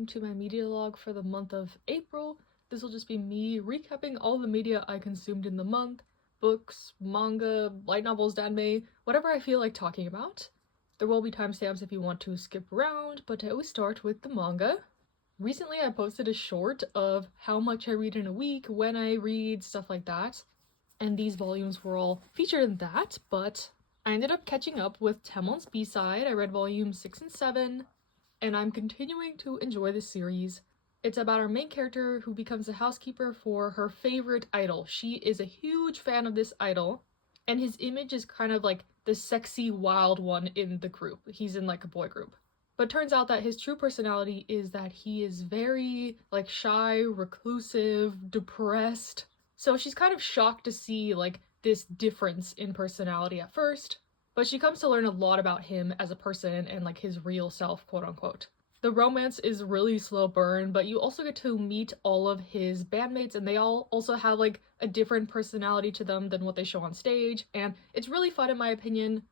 welcome to my media log for the month of April. This will just be me recapping all the media I consumed in the month. Books, manga, light novels, danmei, whatever I feel like talking about. There will be timestamps if you want to skip around, but I always start with the manga. Recently I posted a short of how much I read in a week, when I read, stuff like that. And these volumes were all featured in that, but I ended up catching up with Tsukkimoon's B-side. I read volumes 6 and 7. And I'm continuing to enjoy this series. It's about our main character who becomes a housekeeper for her favorite idol. She is a huge fan of this idol, and his image is kind of like the sexy, wild one in the group. He's in like a boy group. But turns out that his true personality is that he is very like shy, reclusive, depressed. So she's kind of shocked to see like this difference in personality at first. But she comes to learn a lot about him as a person and like his real self, quote unquote. The romance is really slow burn, but you also get to meet all of his bandmates, and they all also have like a different personality to them than what they show on stage, and it's really fun in my opinion.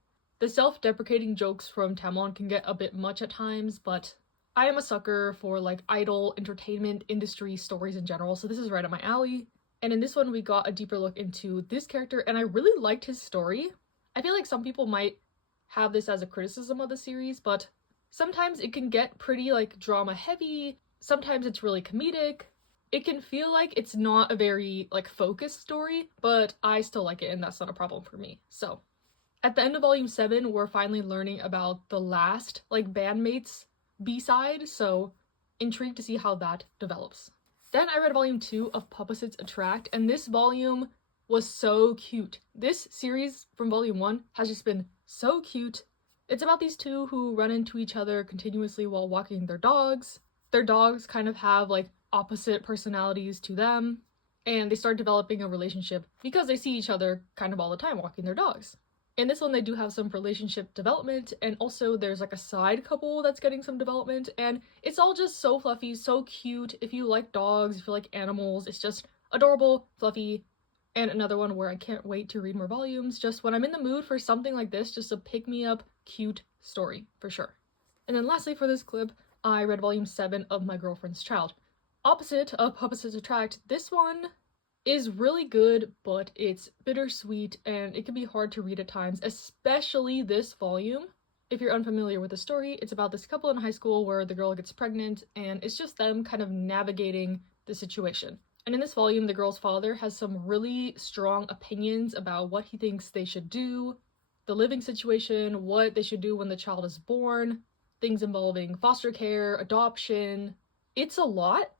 The self-deprecating jokes from Tsukkimoon can get a bit much at times, but I am a sucker for like idol entertainment industry stories in general, so this is right up my alley. And in this one we got a deeper look into this character, and I really liked his story. I feel like some people might have this as a criticism of the series, but sometimes it can get pretty like drama heavy, sometimes it's really comedic. It can feel like it's not a very like focused story, but I still like it and that's not a problem for me. So at the end of volume 7, we're finally learning about the last like bandmates B-side, so intrigued to see how that develops. Then I read volume 2 of Opposites Attract, and this volume was so cute. This series from volume 1 has just been so cute. It's about these two who run into each other continuously while walking their dogs. Their dogs kind of have like opposite personalities to them, and they start developing a relationship because they see each other kind of all the time walking their dogs. In this one they do have some relationship development, and also there's like a side couple that's getting some development, and it's all just so fluffy, so cute. If you like dogs, if you like animals, it's just adorable, fluffy. And another one where I can't wait to read more volumes, just when I'm in the mood for something like this, just a pick-me-up, cute story, for sure. And then lastly for this clip, I read volume 7 of My Girlfriend's Child. Opposite of Opposites Attract, this one is really good, but it's bittersweet and it can be hard to read at times, especially this volume. If you're unfamiliar with the story, it's about this couple in high school where the girl gets pregnant, and it's just them kind of navigating the situation. And in this volume, the girl's father has some really strong opinions about what he thinks they should do, the living situation, what they should do when the child is born, things involving foster care, adoption. It's a lot,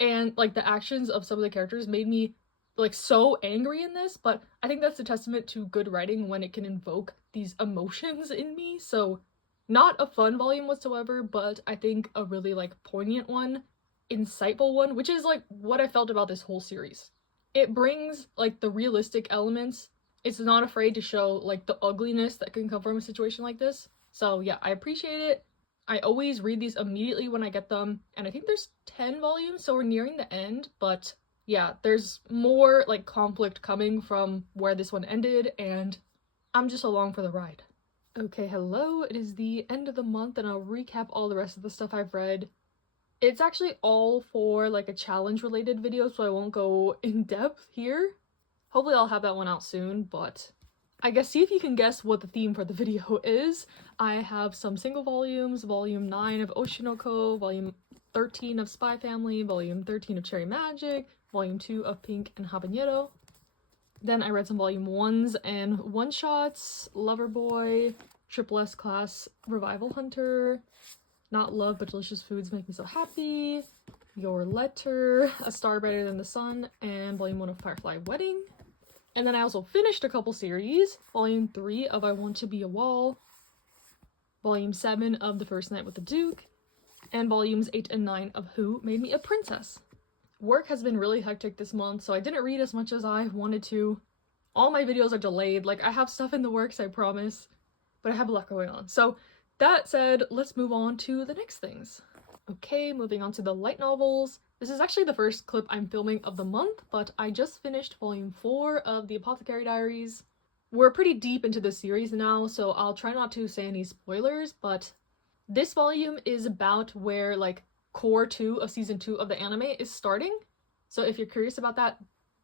and like the actions of some of the characters made me like so angry in this, but I think that's a testament to good writing when it can invoke these emotions in me. So not a fun volume whatsoever, but I think a really like poignant one, insightful one, which is like what I felt about this whole series. It brings like the realistic elements. It's not afraid to show like the ugliness that can come from a situation like this. So yeah, I appreciate it. I always read these immediately when I get them, and I think there's 10 volumes, so we're nearing the end, but yeah, there's more like conflict coming from where this one ended, and I'm just along for the ride. Okay, hello, it is the end of the month, and I'll recap all the rest of the stuff I've read. It's actually all for like a challenge related video, so I won't go in depth here. Hopefully I'll have that one out soon, but I guess see if you can guess what the theme for the video is. I have some single volumes, volume 9 of Oshinoko, volume 13 of Spy Family, volume 13 of Cherry Magic, volume 2 of Pink and Habanero. Then I read some volume 1s and one-shots, Loverboy, Triple S Class, Revival Hunter, Not Love But Delicious Foods Make Me So Happy, Your Letter, A Star Brighter Than the Sun, and volume 1 of Firefly Wedding. And then I also finished a couple series, volume 3 of I Want to Be a Wall, volume 7 of The First Night with the Duke, and volumes 8 and 9 of Who Made Me a Princess. Work has been really hectic this month, so I didn't read as much as I wanted to. All my videos are delayed, like I have stuff in the works, I promise, but I have a lot going on. So that said, let's move on to the next things. Okay, moving on to the light novels. This is actually the first clip I'm filming of the month, but I just finished volume 4 of The Apothecary Diaries. We're pretty deep into the series now, so I'll try not to say any spoilers, but this volume is about where, like, core 2 of season 2 of the anime is starting. So if you're curious about that,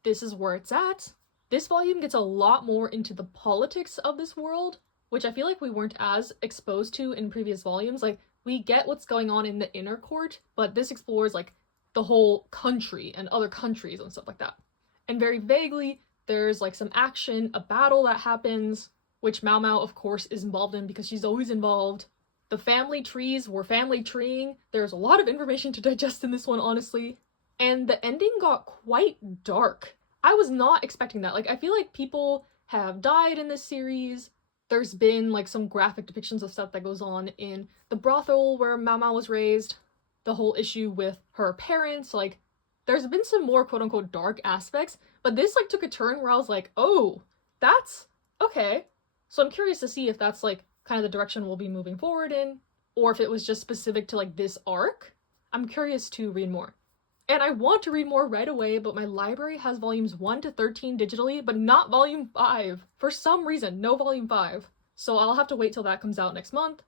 this is where it's at. This volume gets a lot more into the politics of this world, which I feel like we weren't as exposed to in previous volumes. Like, we get what's going on in the inner court, but this explores, like, the whole country and other countries and stuff like that. And very vaguely, there's, like, some action, a battle that happens, which Mao Mao, of course, is involved in because she's always involved. The family trees were family treeing. There's a lot of information to digest in this one, honestly. And the ending got quite dark. I was not expecting that. Like, I feel like people have died in this series. There's been, like, some graphic depictions of stuff that goes on in the brothel where Mao Mao was raised. The whole issue with her parents, like, there's been some more quote-unquote dark aspects, but this, like, took a turn where I was like, oh, that's okay. So I'm curious to see if that's, like, kind of the direction we'll be moving forward in, or if it was just specific to, like, this arc. I'm curious to read more. And I want to read more right away, but my library has volumes 1 to 13 digitally, but not volume 5. For some reason, no volume 5. So I'll have to wait till that comes out next month,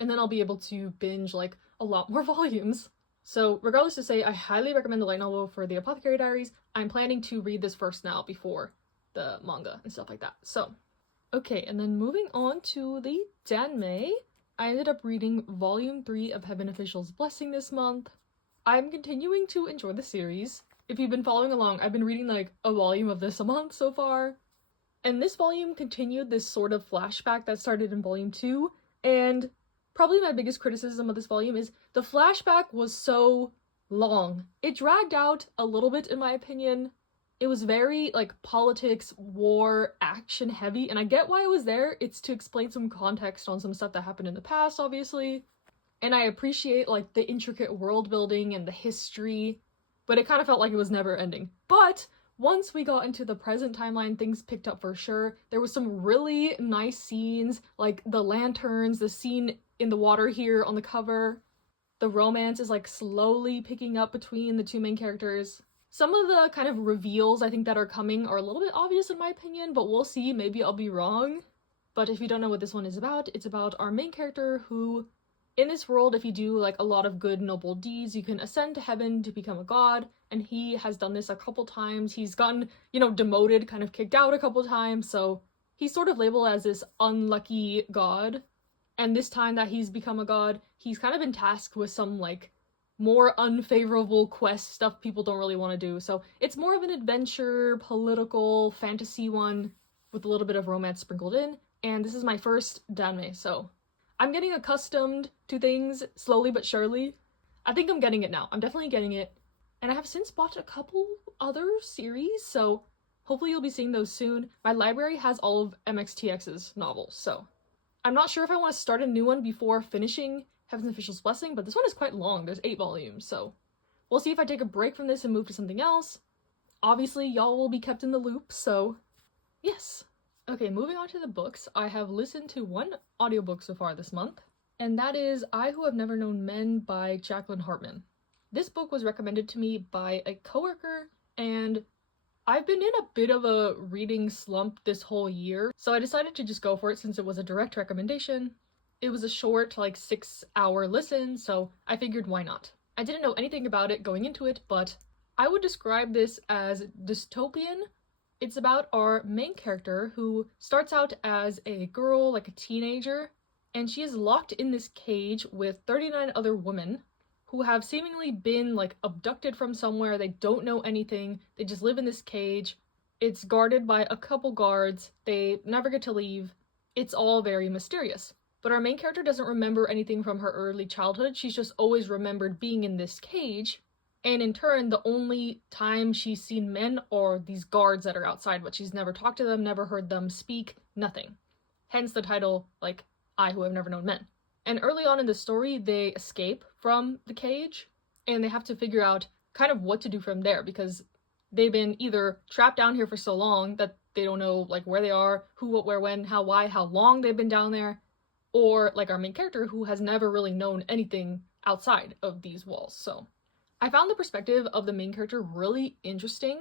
and then I'll be able to binge, like, a lot more volumes. So regardless to say, I highly recommend the light novel for the Apothecary Diaries. I'm planning to read this first now before the manga and stuff like that. So, okay, and then moving on to the danmei, I ended up reading volume 3 of Heaven Official's Blessing this month. I'm continuing to enjoy the series. If you've been following along, I've been reading like a volume of this a month so far. And this volume continued this sort of flashback that started in volume 2. And probably my biggest criticism of this volume is the flashback was so long. It dragged out a little bit in my opinion. It was very like politics, war, action heavy. And I get why it was there. It's to explain some context on some stuff that happened in the past, obviously. And I appreciate, like, the intricate world building and the history, but it kind of felt like it was never ending. But once we got into the present timeline, things picked up for sure. There was some really nice scenes, like the lanterns, the scene in the water here on the cover. The romance is, like, slowly picking up between the two main characters. Some of the kind of reveals I think that are coming are a little bit obvious in my opinion, but we'll see. Maybe I'll be wrong. But if you don't know what this one is about, it's about our main character who, in this world, if you do, like, a lot of good, noble deeds, you can ascend to heaven to become a god, and he has done this a couple times. He's gotten, you know, demoted, kind of kicked out a couple times, so he's sort of labeled as this unlucky god. And this time that he's become a god, he's kind of been tasked with some, like, more unfavorable quest stuff people don't really want to do. So it's more of an adventure, political, fantasy one, with a little bit of romance sprinkled in, and this is my first danmei, so I'm getting accustomed to things slowly but surely. I think I'm getting it now. I'm definitely getting it. And I have since bought a couple other series, so hopefully you'll be seeing those soon. My library has all of MXTX's novels, so I'm not sure if I want to start a new one before finishing Heaven's Official's Blessing, but this one is quite long. There's 8 volumes, so we'll see if I take a break from this and move to something else. Obviously, y'all will be kept in the loop, so yes. Okay, moving on to the books, I have listened to one audiobook so far this month, and that is I Who Have Never Known Men by Jacqueline Hartman. This book was recommended to me by a coworker, and I've been in a bit of a reading slump this whole year, so I decided to just go for it since it was a direct recommendation. It was a short, like, 6-hour listen, so I figured why not. I didn't know anything about it going into it, but I would describe this as dystopian. It's about our main character who starts out as a girl, like a teenager, and she is locked in this cage with 39 other women who have seemingly been, like, abducted from somewhere. They don't know anything. They just live in this cage. It's guarded by a couple guards. They never get to leave. It's all very mysterious. But our main character doesn't remember anything from her early childhood. She's just always remembered being in this cage. And in turn, the only time she's seen men are these guards that are outside, but she's never talked to them, never heard them speak, nothing. Hence the title, like, I Who Have Never Known Men. And early on in the story, they escape from the cage, and they have to figure out kind of what to do from there, because they've been either trapped down here for so long that they don't know, like, where they are, who, what, where, when, how, why, how long they've been down there, or, like, our main character who has never really known anything outside of these walls, so I found the perspective of the main character really interesting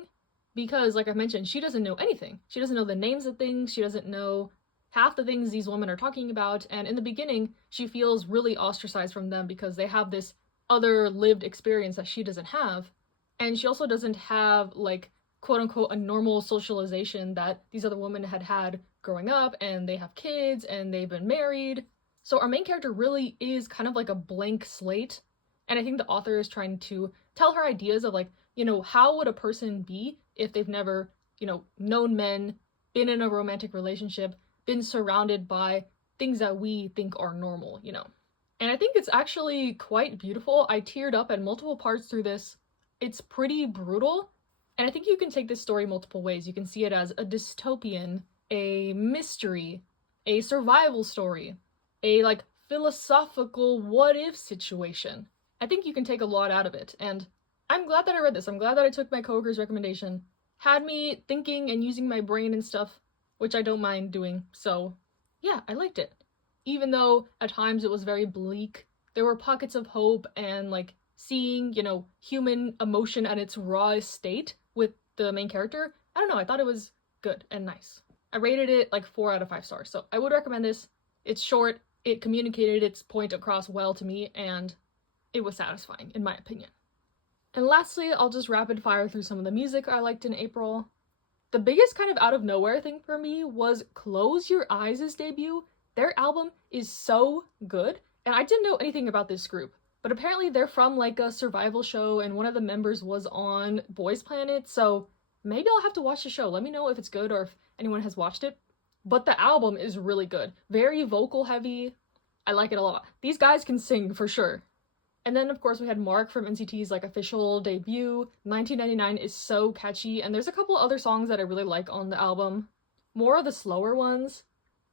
because, like I mentioned, she doesn't know anything. She doesn't know the names of things, she doesn't know half the things these women are talking about, and in the beginning, she feels really ostracized from them because they have this other lived experience that she doesn't have. And she also doesn't have, like, quote unquote, a normal socialization that these other women had had growing up, and they have kids and they've been married. So our main character really is kind of like a blank slate. And I think the author is trying to tell her ideas of, like, how would a person be if they've never, known men, been in a romantic relationship, been surrounded by things that we think are normal. And I think it's actually quite beautiful. I teared up at multiple parts through this. It's pretty brutal, and I think you can take this story multiple ways. You can see it as a dystopian, a mystery, a survival story, a, like, philosophical what-if situation. I think you can take a lot out of it, and I'm glad that I read this. I'm glad that I took my coworker's recommendation. Had me thinking and using my brain and stuff, which I don't mind doing, so yeah, I liked it. Even though at times it was very bleak, there were pockets of hope and, like, seeing, human emotion at its rawest state with the main character. I don't know, I thought it was good and nice. I rated it like 4 out of 5 stars, so I would recommend this. It's short, it communicated its point across well to me, and it was satisfying, in my opinion. And lastly, I'll just rapid fire through some of the music I liked in April. The biggest kind of out of nowhere thing for me was Close Your Eyes' debut. Their album is so good, and I didn't know anything about this group, but apparently they're from, like, a survival show, and one of the members was on Boys Planet, so maybe I'll have to watch the show. Let me know if it's good or if anyone has watched it. But the album is really good. Very vocal heavy. I like it a lot. These guys can sing for sure. And then, of course, we had Mark from NCT's, like, official debut. 1999 is so catchy, and there's a couple other songs that I really like on the album. More of the slower ones.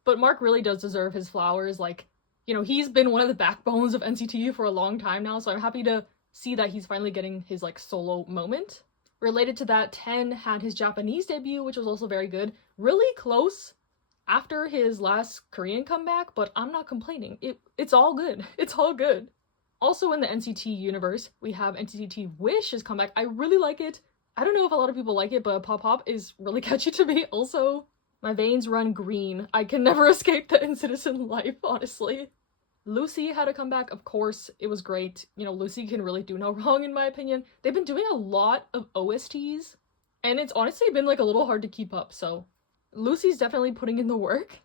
But Mark really does deserve his flowers. Like, he's been one of the backbones of NCT for a long time now, so I'm happy to see that he's finally getting his, like, solo moment. Related to that, 10 had his Japanese debut, which was also very good. Really close after his last Korean comeback, but I'm not complaining. It's all good. It's all good. Also in the NCT universe, we have NCT Wish's comeback. I really like it. I don't know if a lot of people like it, but Pop Pop is really catchy to me also. My veins run green. I can never escape the In-Citizen life, honestly. Lucy had a comeback, of course. It was great. Lucy can really do no wrong, in my opinion. They've been doing a lot of OSTs, and it's honestly been, like, a little hard to keep up, so Lucy's definitely putting in the work.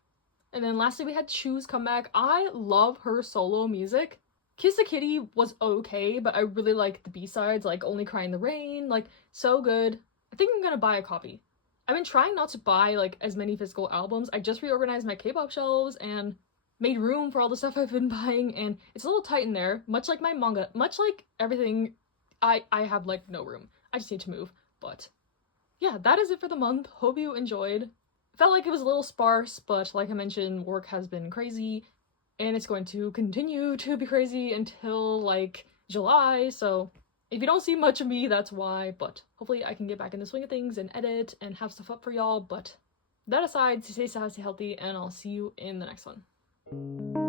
And then lastly, we had Chu's comeback. I love her solo music. Kiss the Kitty was okay, but I really like the B-sides, like Only Cry in the Rain, like, so good. I think I'm gonna buy a copy. I've been trying not to buy, like, as many physical albums. I just reorganized my K-pop shelves and made room for all the stuff I've been buying, and it's a little tight in there, much like my manga, much like everything. I have, like, no room. I just need to move, but yeah, that is it for the month. Hope you enjoyed. Felt like it was a little sparse, but like I mentioned, work has been crazy, and it's going to continue to be crazy until, like, July, so if you don't see much of me, that's why, but hopefully I can get back in the swing of things and edit and have stuff up for y'all. But that aside, stay safe, stay healthy, and I'll see you in the next one.